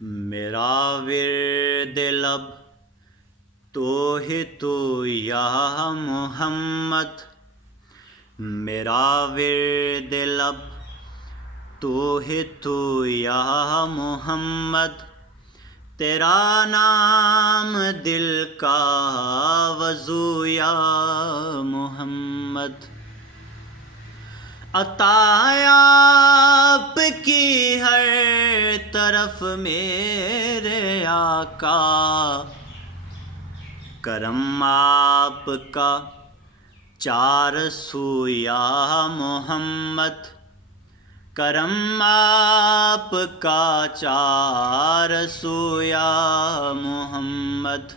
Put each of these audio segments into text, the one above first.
میرا ورد لب تو ہی تو یا محمد، میرا ورد لب تو ہی تو یا محمد، تیرا نام دل کا وضو یا محمد۔ عطا آپ کی ہر طرف میرے آقا، کرم آپ کا چار سو یا محمد، کرم آپ کا چار سو یا محمد۔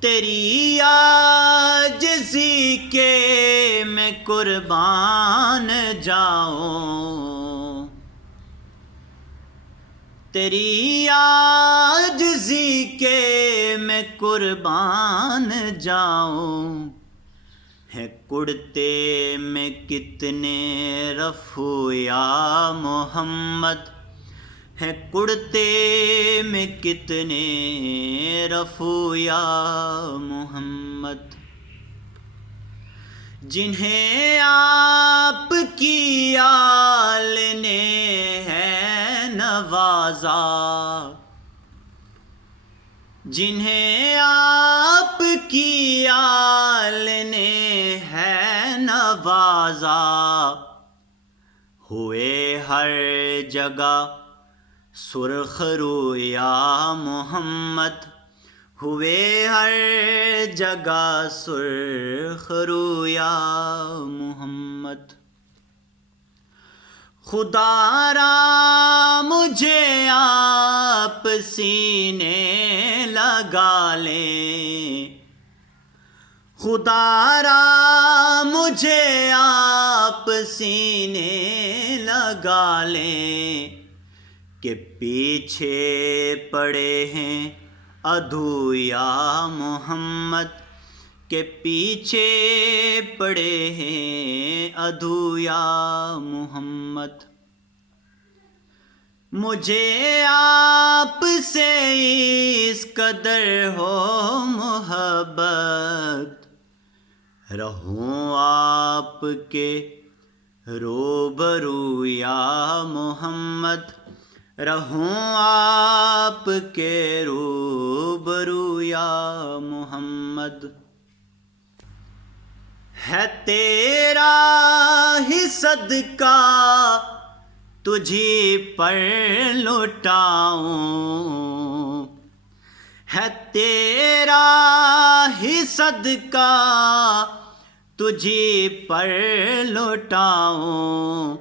تیری عاجزی کے میں قربان جاؤں، تیری عاجزی کے میں قربان جاؤں، ہے کڑتے میں کتنے رفو یا محمد، ہے کڑتے میں کتنے رفو یا محمد۔ جنہیں آپ کی آل نے ہے نوازا، جنہیں آپ کی آل نے ہے نوازا، ہوئے ہر جگہ سرخ رو یا محمد، ہوئے ہر جگہ سرخ رو یا محمد۔ خدا را مجھے آپ سینے لگا لیں، خدا را مجھے آپ سینے لگا لیں، کہ پیچھے پڑے ہیں عدو یا محمد، کہ پیچھے پڑے ہیں عدو یا محمد۔ مجھے آپ سے اس قدر ہو محبت، رہوں آپ کے روبرو یا محمد، رہوں آپ کے روبرو یا محمد۔ ہے تیرا ہی صدقہ تجھی پر لٹاؤں، ہے تیرا ہی صدقہ تجھی پر لٹاؤں،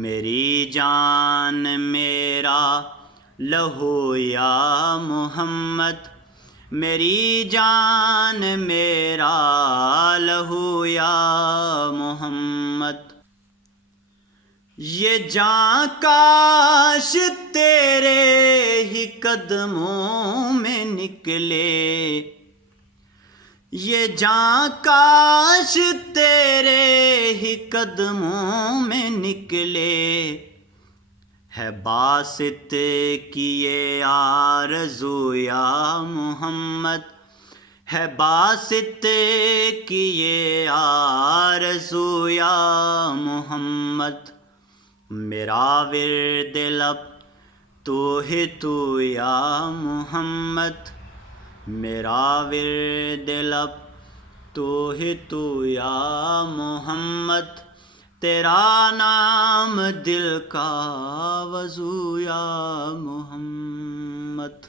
میری جان میرا لہو یا محمد، میری جان میرا لہو یا محمد۔ یہ جاں کاش تیرے ہی قدموں میں نکلے، یہ جاں کاش تیرے ہی قدموں میں نکلے، ہے باسط کی یہ آرزو یا محمد، ہے باسط کی یہ آرزو یا محمد۔ میرا ورد لب تو ہی تو یا محمد، میرا ورد لب تو ہی تو یا محمد، تیرا نام دل کا وضو یا محمد۔